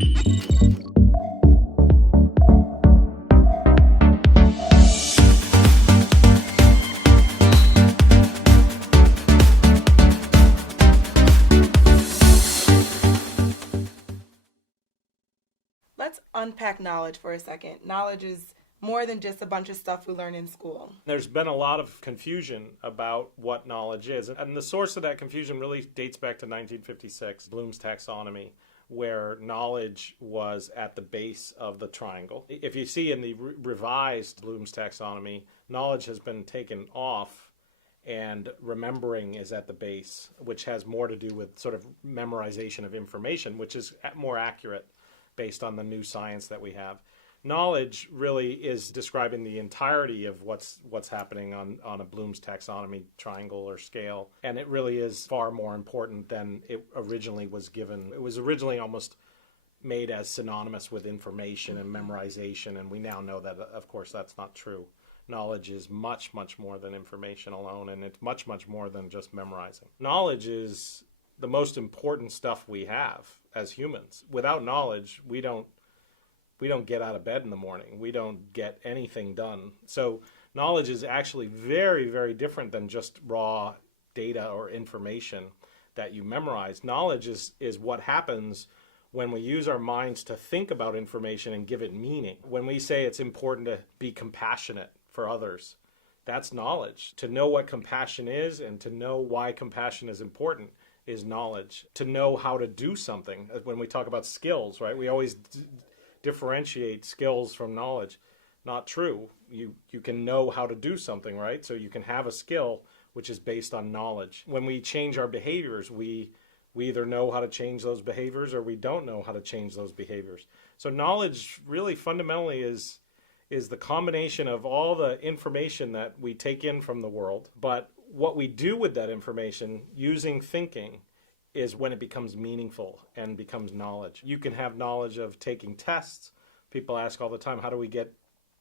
Let's unpack knowledge for a second. Knowledge is more than just a bunch of stuff we learn in school. There's been a lot of confusion about what knowledge is. And the source of that confusion really dates back to 1956, Bloom's taxonomy, where knowledge was at the base of the triangle. If you see in the revised Bloom's taxonomy, knowledge has been taken off and remembering is at the base, which has more to do with sort of memorization of information, which is more accurate based on the new science that we have. Knowledge really is describing the entirety of what's happening on a Bloom's taxonomy triangle or scale, and it really is far more important than it originally was given. It was originally almost made as synonymous with information and memorization, and we now know that, of course, that's not true. Knowledge is much, much more than information alone, and it's much, much more than just memorizing. Knowledge is the most important stuff we have as humans. Without knowledge, we don't get out of bed in the morning. We don't get anything done. So knowledge is actually very, very different than just raw data or information that you memorize. Knowledge is what happens when we use our minds to think about information and give it meaning. When we say it's important to be compassionate for others, that's knowledge. To know what compassion is and to know why compassion is important is knowledge. To know how to do something. When we talk about skills, right, we always differentiate skills from knowledge. Not true. You can know how to do something, right? So you can have a skill which is based on knowledge. When we change our behaviors, we either know how to change those behaviors or we don't know how to change those behaviors. So knowledge really fundamentally is the combination of all the information that we take in from the world, but what we do with that information using thinking is when it becomes meaningful and becomes knowledge. You can have knowledge of taking tests. People ask all the time, how do we get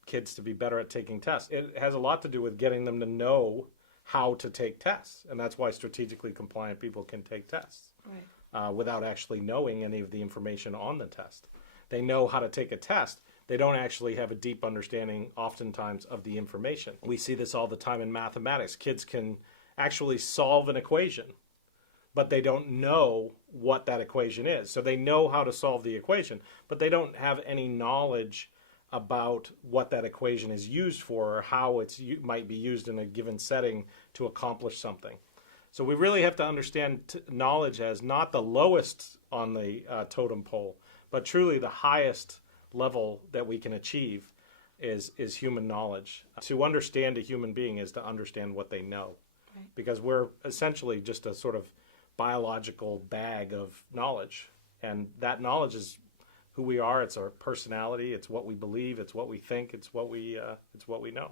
kids to be better at taking tests? It has a lot to do with getting them to know how to take tests, and that's why strategically compliant people can take tests without actually knowing any of the information on the test. They know how to take a test. They don't actually have a deep understanding oftentimes of the information. We see this all the time in mathematics. Kids can actually solve an equation, but they don't know what that equation is. So they know how to solve the equation, but they don't have any knowledge about what that equation is used for or how it might be used in a given setting to accomplish something. So we really have to understand knowledge as not the lowest on the totem pole, but truly the highest level that we can achieve is human knowledge. To understand a human being is to understand what they know, because we're essentially just a sort of biological bag of knowledge, and that knowledge is who we are. It's our personality. It's what we believe. It's what we think. It's what we know.